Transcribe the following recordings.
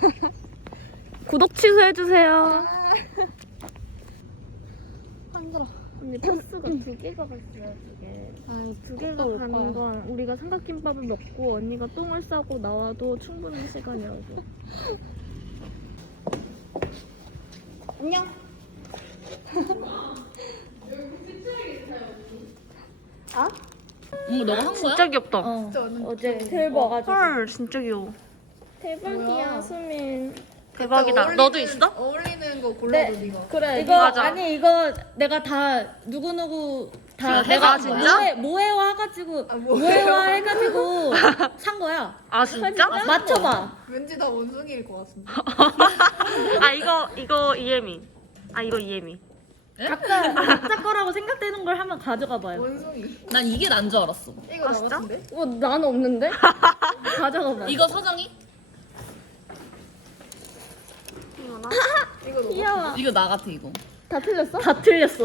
구독 취소해주세요. 아. 힘들어. 언니 버스가 두 개가 갔어요, 두 개. 아이, 두 개가 또 가는. 건 우리가 삼각김밥을 먹고 언니가 똥을 싸고 나와도 충분한 시간이라고. 안녕. 아? 어머 너가 한 거야? 진짜 귀엽다. 어. 어제 대박. 헐 진짜 귀여워. 대박이야, 수민. 대박이다. 너도 있어? 어울리는 거 골라줘 네. 네가. 그래, 이거 맞아. 아니 이거 내가 다 누구 누구 다그 내가 해가 진짜? 모해 모해화 해가지고 아? 모해화 해가지고 산 거야. 아 진짜? 맞춰봐. 왠지 다 원숭이일 것 같은데. 아 이거 이거 이예미. 아 이거 이예미. 각자 각자 거라고 생각되는 걸 한번 가져가 봐요. 원숭이. 난 이게 난 줄 알았어. 이거 아, 나 진짜? 어, 난 없는데? 가져가 봐. 이거 서정이? 이거 너. 귀여워. 이거 나 같아 이거. 다 틀렸어? 다 틀렸어.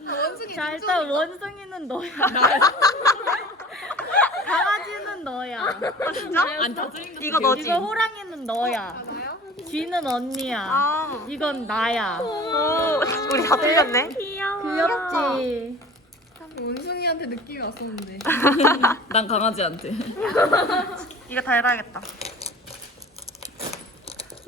원숭이 자좀 일단 원숭이는 너야. 강아지는 너야. 아 진짜? 아니 다 틀린 거. 이거 너지? 이거 호랑이는 너야. 맞아요? 쥐는 언니야. 아. 이건 나야. 오 우리 다 틀렸네. 귀여워. 귀엽지. 원숭이한테 느낌이 왔었는데. 난 강아지한테. 이거 다 해놔야겠다.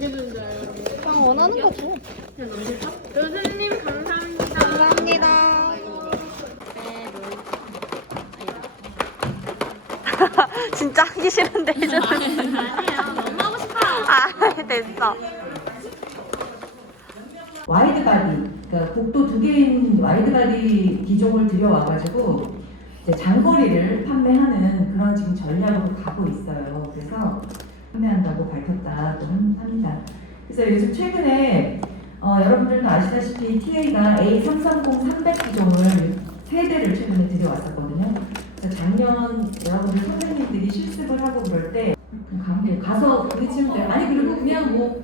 아, 원하는 거 줘. 교수님 감사합니다. 감사합니다. 진짜 하기 싫은데 해주는. 아니야, 너무 하고 싶어. 아 됐어. 와이드 바디, 그러니까 국도 두 개인 와이드 바디 기종을 들여와가지고 이제 장거리를 판매하는 그런 지금 전략으로 가고 있어요. 그래서 판매한다고 밝혔다고 합니다. 그래서 요즘 최근에 어, 여러분들도 아시다시피 TA가 A330 300 기종을 세 대를 최근에 들여왔었거든요. 그래서 작년 여러분들 선생님들이 실습을 하고 그럴 때 가면 가서 부딪히면 돼요. 아니 그리고 그냥 뭐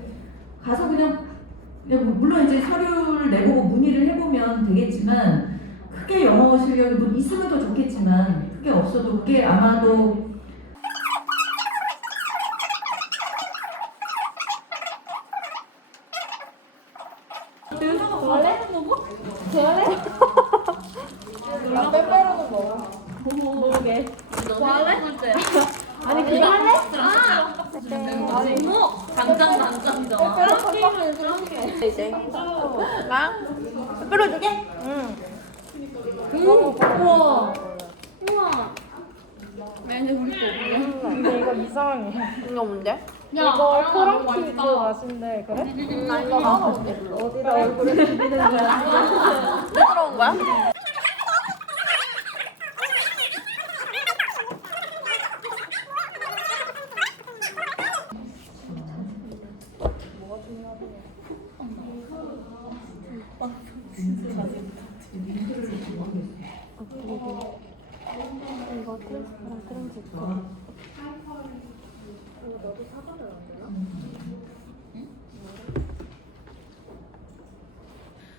가서 그냥 그냥 뭐 물론 이제 서류를 내보고 문의를 해보면 되겠지만 크게 영어 실력이 뭐 있으면 더 좋겠지만 크게 없어도 그게 아마도 당장 당장이잖아. 이거 크런치 그 맛인데 그래? 나 이거 하나 어디다 얼굴에 비비는 거야? 부끄러운 거야?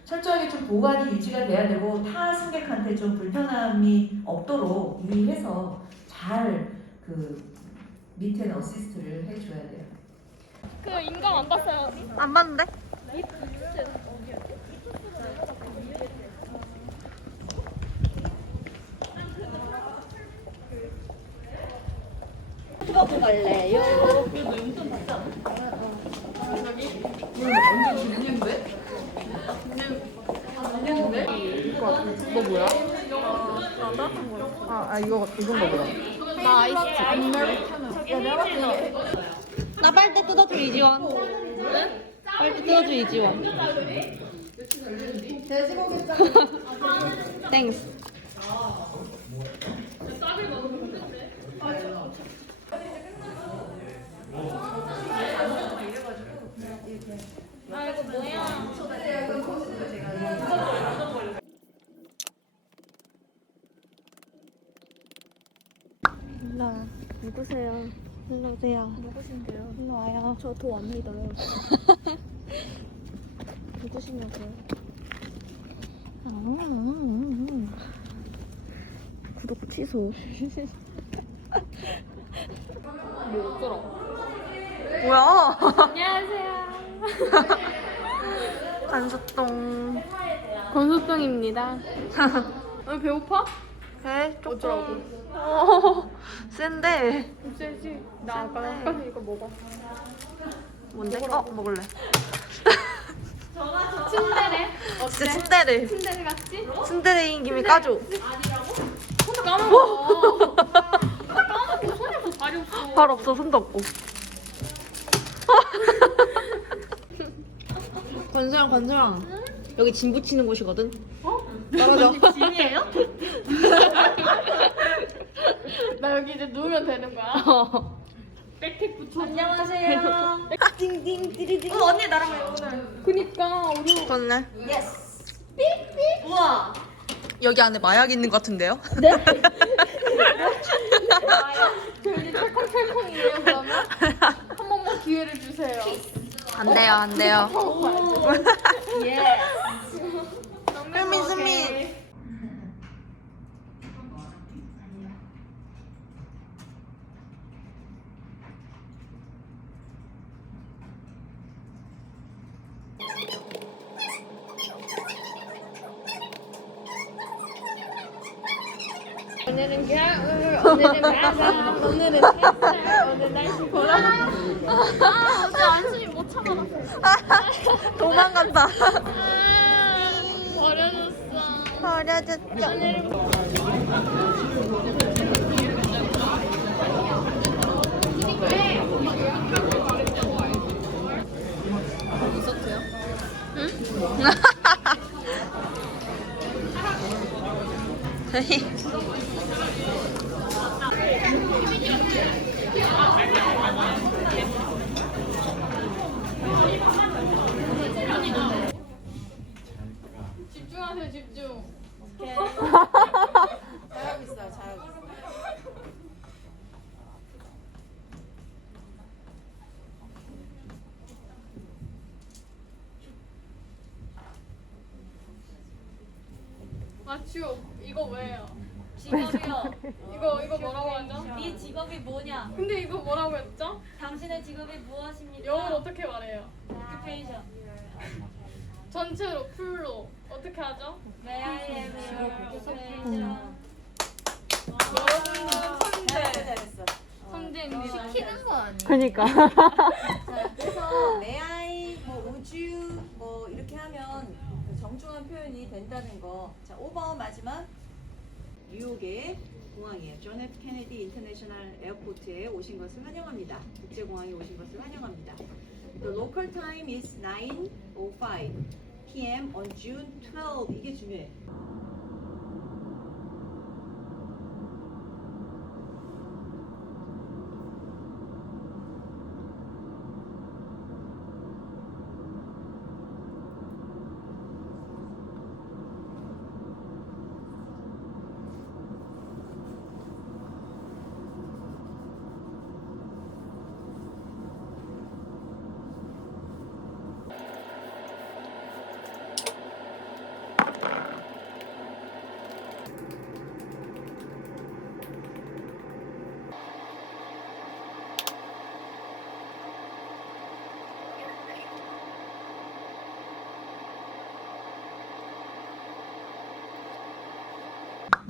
철저하게 좀 보관이 유지가 돼야 되고 타 승객한테 좀 불편함이 없도록 유의해서 잘 그 밑에는 어시스트를 해줘야 돼요. 그 인강 안 봤어요. 안 봤는데? 나 아이스티 아메리카노. 나 빨대 뜯어줄 이지원. 빨대 뜯어줄 이지원. 땡스. 일로 와. 누구세요? 일로 오세요. 누구신데요? 일로 와요. 저 도 안 믿어요. 누구시냐고요? 아, 구독 취소. 뭐야? 안녕하세요. 간수똥. 건소병입니다. 어, 배고파? 배 조금. 어쩌라고? 어, 센데. 쎄지. 나 아까 아까 이거 먹어. 뭔데? 어, 먹을래. 침대래. 진짜 침대래. 침대래 같지? 침대래인 김에 까줘. 까먹어. 까먹고 손이 없어 발이 없어. 발 없어, 손도 없고. 권소영, 권소영. 여기 짐 붙이는 곳이거든. 어? 떨어져. 짐이에요? 나 여기 이제 누우면 되는 거야. 어. 백택 붙여. 안녕하세요. 띵띵 띠리띵. 어, 언니 나랑 왜 오늘? 그니까 우리 좋네. 우와. 여기 안에 마약 있는 것 같은데요? 괜히 찰컹찰컹이에요 그러면 한 번만 기회를 주세요. 안 돼요, 안 돼요. 예. 승민, 승민. 오늘은 겨울, 오늘은 바람, 오늘은 햇살, 오늘 날씨 보라. 아, 어제 안수이 못 참아놨어. 도망간다. 버려졌어. 버려졌죠. 저희 집중하세요, 집중. 아, 지호, 이거 왜요? 직업이요. 이거, 이거 뭐라고 하죠? 네 직업이 뭐냐? 근데 이거 뭐라고 했죠? 당신의 직업이 무엇입니까? 영어로 어떻게 말해요? 오큐페이션. 전체로, 풀로. 어떻게 하죠? May I have your occupation? 여러분은 천재. 천재입니다. 시키는 거 아니에요? 그니까. 자, 그래서 may I, 뭐 would you, 뭐 이렇게 하면 그 정중한 표현이 된다는 거. 자, 5번 마지막 뉴욕의 공항이에요. 존 F 케네디 인터내셔널 에어포트에 오신 것을 환영합니다. 국제공항에 오신 것을 환영합니다. The local time is 9:05 p.m. on June 12. 이게 중요해.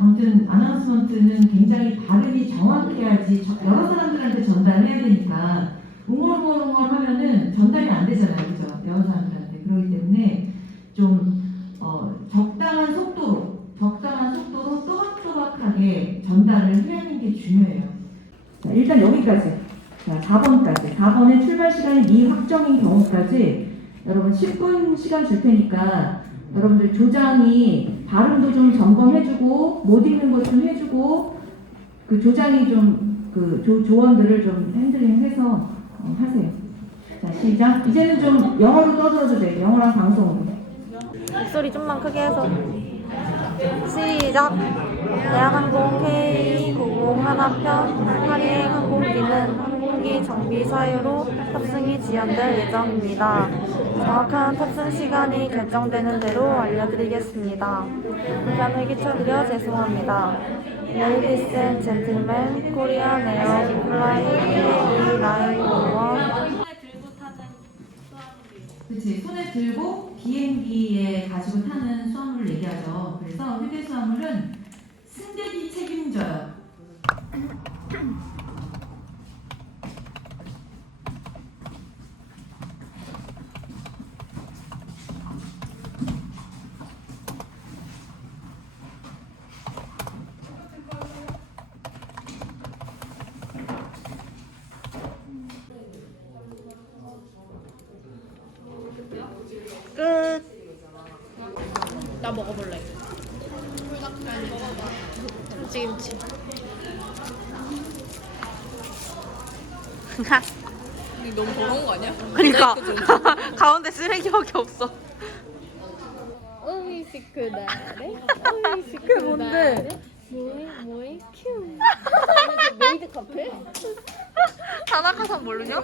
아무튼 아나운스먼트는 굉장히 발음이 정확해야지 저- 여러 사람들한테 전달해야 되니까 웅얼웅얼웅얼 하면은 전달이 안 되잖아요, 그죠? 여러 사람들한테 그렇기 때문에 좀 어, 적당한 속도로 적당한 속도로 또박또박하게 전달을 해야 하는 게 중요해요. 자, 일단 여기까지. 자, 4번까지. 4번의 출발 시간이 미확정인 경우까지 여러분 10분 시간 줄 테니까 여러분들 조장이 발음도 좀 점검해주고 못 읽는 것 좀 해주고 그 조장이 좀 그 조원들을 좀 핸들링해서 어, 하세요. 자 시작. 이제는 좀 영어로 떠들어도 돼. 영어랑 방송으로. 목소리 좀만 크게 해서 시작 대한항공 K90 하나편 파리의 항공기는 항공기 정비 사유로 탑승이 지연될 예정입니다. 정확한 탑승 시간이 결정되는 대로 알려드리겠습니다. 불편을 끼쳐드려 죄송합니다. Ladies and gentlemen, Korean Air Flight KE911 그치 손에 들고 비행기에 가지고 타는 수화물을 얘기하죠. 그래서 휴대 수화물은 승객이 책임져요. 끝 나 먹어볼래. 김치. 너무 더러운 거 아니야? 그니까 가운데 쓰레기밖에 없어. 오이시크다래. 그게 뭔데? 뭐해 뭐해 큐. 메이드 카페? 다나카산 모르냐?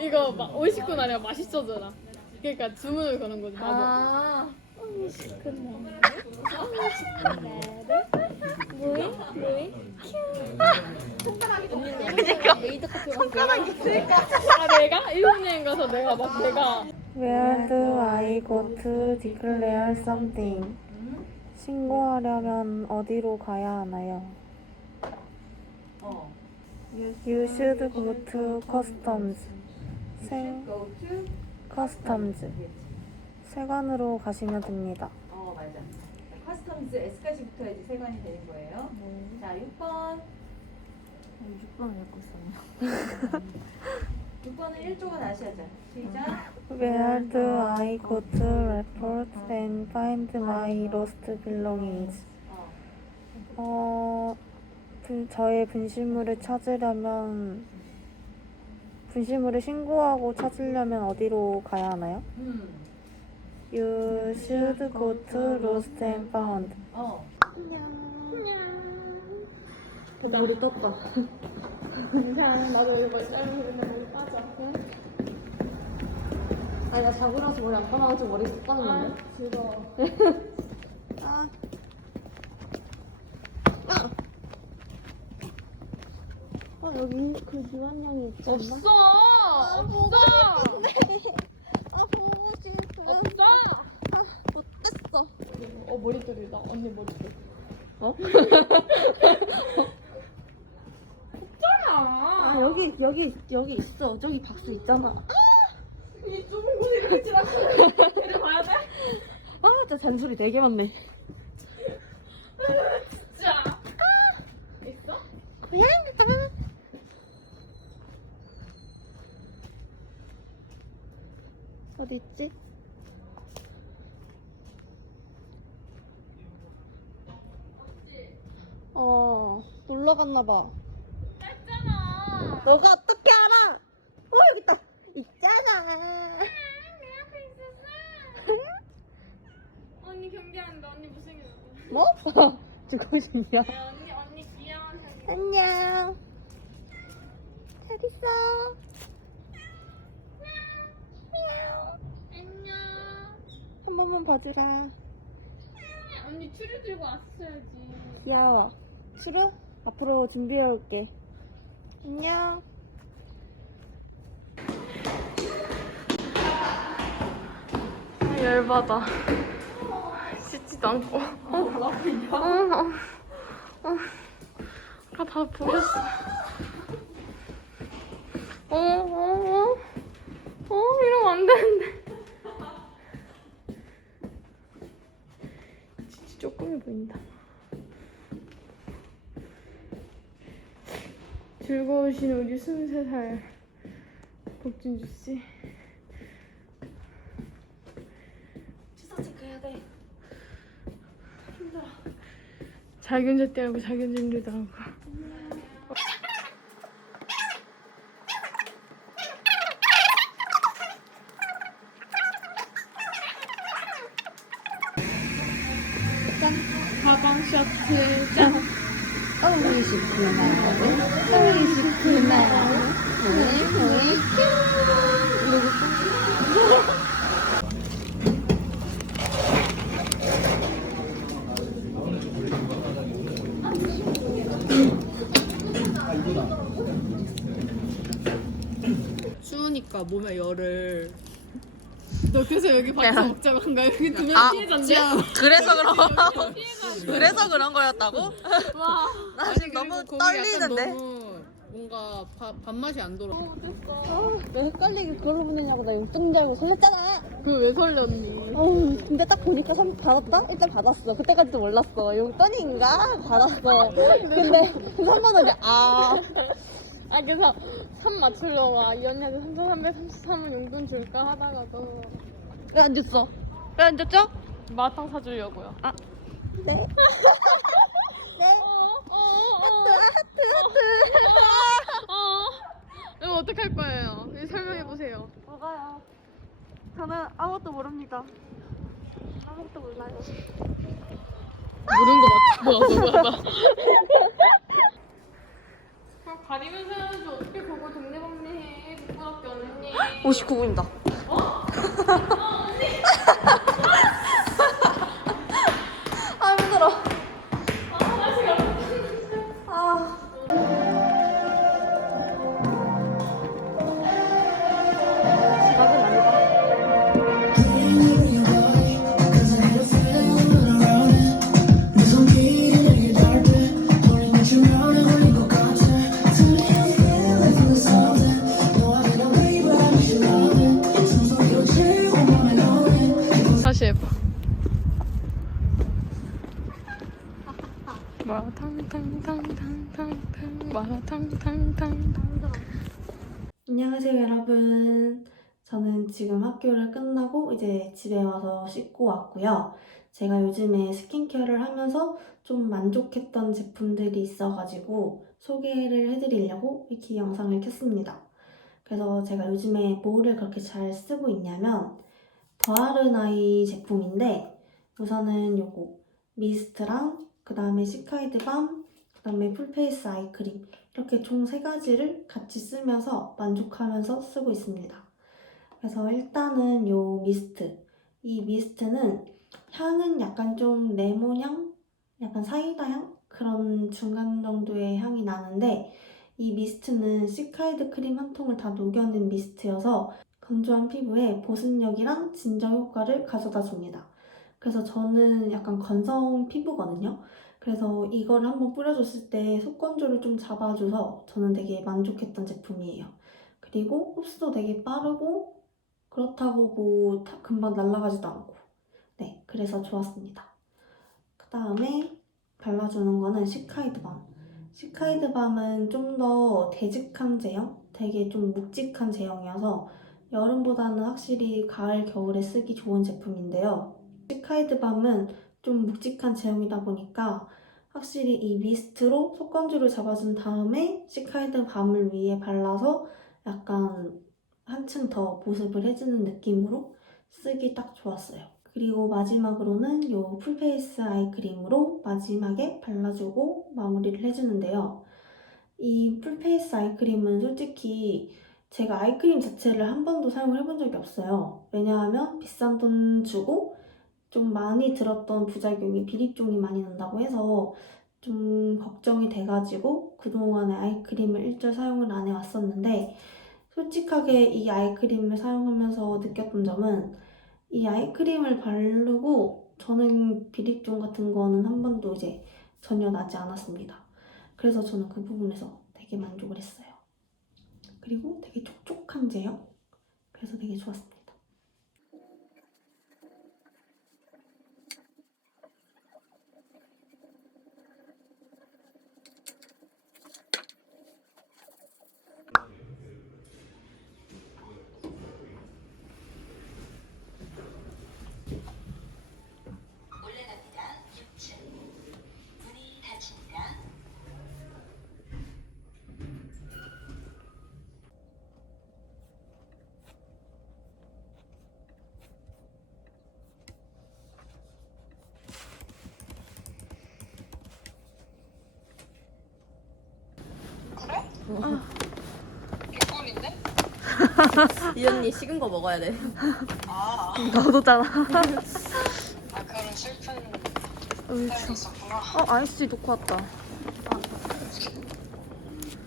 이거 막 오이시크 나래가 맛있어잖아. 그러니까 주문을 거는 거지. 아, 오이시크나래. 오이시크나래. 그니까 손가락이 있으니까. 아 내가 일본 여행 가서 내가 막 내가 Where do I go to declare something? 신고하려면 어디로 가야 하나요? 어. You should go to customs. to customs. 세관으로 가시면 됩니다. 어. 커스텀즈 S까지 붙어야지 세관이 되는 거예요. 자 6번. 6번을 읽고 있었네요. 6번은 1조가 다시 하자. 시작. Where do I go to report and find my lost belongings? 어. 어, 분- 저의 분실물을 찾으려면 분실물을 신고하고 찾으려면 어디로 가야 하나요? 음. You should go to lost and found. 어. 물이 떴다. 괜찮아. 나도 이거 짧은 근데 머리 빠져. 아니 나 자고 일어나서 머리 안 감아가지고 머리 쏙 빠졌는데. 즐거워. 아. 아 여기 그 유한양이 있지? 없어. 없어. 아, 보고 싶어. 없어. 못됐어. 어 머리털이다. 언니 머리털. 어? 없잖아. 아 여기 여기 여기 있어. 저기 박스 있잖아. 이 좁은 곳에 이렇게 지나가. 데려 가야 돼? 아 진짜 잔소리 되게 많네. 진짜. 있어? 그냥 어디 있지? 어 놀러 갔나 봐. 했잖아. 너가 어떻게 알아? 어 여기 있다. 있잖아. 내 앞에 있었어. 언니 경기하는데 언니 무슨 일? 뭐? 죽고 싶냐? 네, 언니 언니 사진. 안녕. 잘 있어. 안녕. 한 번만 봐주라. 언니 추리 들고 왔어야지. 귀여워. 싫어? 앞으로 준비해 올게. 안녕. 아, 열받아. 씻지도 않고. 어? 어? 어? 어? 아까 다 보였어. 어? 어? 어? 어? 이러면 안 되는데. 진짜 조금이 보인다. 즐거우신 우리 23살 박진주 씨. 주사 체크해야 돼. 자기혼자 때하고 자기혼자 힘들다 하고. 아, 피해자인데? 그래서 그런 그래서 그런 거였다고? 와. 나 지금 너무 떨리는데. 너무 뭔가 밥, 밥맛이 안 돌아. 왜 헷갈리게 그걸 보내냐고 나 용돈 줄 알고 설렜잖아. 그 왜 설레 어우, 근데 딱 보니까 선 받았다? 일단 받았어. 그때까지도 몰랐어. 용돈인가? 받았어. 근데 3만 원이 아. 아 그래서 3 맞추러 와. 이 언니한테 3,333원 용돈 줄까 하다가도 왜 안 줬어? 왜안 줬죠? 마탕 사주려고요. 아. 네. 네. 어, 어, 어, 하트, 하트, 하트. 어. 이거 어떡할 거예요? 이거 설명해 보세요. 뭐가요? 저는 아무것도 모릅니다. 아무것도 몰라요. 모르는 거 맞, 뭐야, 뭐야, 뭐야. 그럼 가리면서 해야지 어떻게 그거 동네방네 해. 부끄럽게 언니. 59분이다. 아, 안녕하세요, 여러분. 저는 지금 학교를 끝나고 이제 집에 와서 씻고 왔고요. 제가 요즘에 스킨케어를 하면서 좀 만족했던 제품들이 있어가지고 소개를 해드리려고 이렇게 영상을 켰습니다. 그래서 제가 요즘에 뭐를 그렇게 잘 쓰고 있냐면 더하르나이 제품인데 우선은 요거 미스트랑 그 다음에 시카이드 밤, 그 다음에 풀페이스 아이크림 이렇게 총 세 가지를 같이 쓰면서 만족하면서 쓰고 있습니다. 그래서 일단은 요 미스트. 이 미스트는 향은 약간 좀 레몬 향? 약간 사이다 향? 그런 중간 정도의 향이 나는데 이 미스트는 시카이드 크림 한 통을 다 녹여낸 미스트여서 건조한 피부에 보습력이랑 진정 효과를 가져다 줍니다. 그래서 저는 약간 건성 피부거든요. 그래서 이걸 한번 뿌려줬을 때 속건조를 좀 잡아줘서 저는 되게 만족했던 제품이에요. 그리고 흡수도 되게 빠르고 그렇다고 뭐 다- 금방 날아가지도 않고 네 그래서 좋았습니다. 그 다음에 발라주는 거는 시카이드 밤. 시카이드 밤은 좀 더 되직한 제형, 되게 좀 묵직한 제형이어서 여름보다는 확실히 가을, 겨울에 쓰기 좋은 제품인데요. 시카이드 밤은 좀 묵직한 제형이다 보니까 확실히 이 미스트로 속건조를 잡아준 다음에 시카이드 밤을 위에 발라서 약간 한층 더 보습을 해주는 느낌으로 쓰기 딱 좋았어요. 그리고 마지막으로는 이 풀페이스 아이크림으로 마지막에 발라주고 마무리를 해주는데요. 이 풀페이스 아이크림은 솔직히 제가 아이크림 자체를 한 번도 사용을 해본 적이 없어요. 왜냐하면 비싼 돈 주고 좀 많이 들었던 부작용이 비립종이 많이 난다고 해서 좀 걱정이 돼가지고 그동안에 아이크림을 일절 사용을 안 해왔었는데 솔직하게 이 아이크림을 사용하면서 느꼈던 점은 이 아이크림을 바르고 저는 비립종 같은 거는 한 번도 이제 전혀 나지 않았습니다. 그래서 저는 그 부분에서 되게 만족을 했어요. 그리고 되게 촉촉한 제형? 그래서 되게 좋았 습니다. 이 언니 식은 거 먹어야 돼. 너도잖아. 아 그런 슬픈 어이, 사연이 추워. 있었구나. 어, 아이스티 놓고 왔다.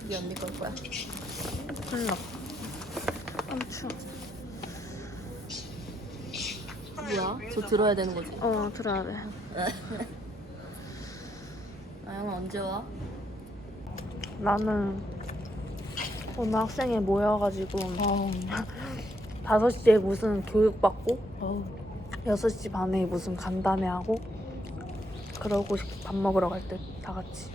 이 언니 걸 거야. 큰일 났다. 아, 추워. 뭐야? 저 들어야 되는 거지? 어, 들어야 돼. 아영아 언제 와? 나는 오늘 학생회 모여가지고 5시에 무슨 교육받고 6시 반에 무슨 간담회 하고 그러고 밥 먹으러 갈 때 다 같이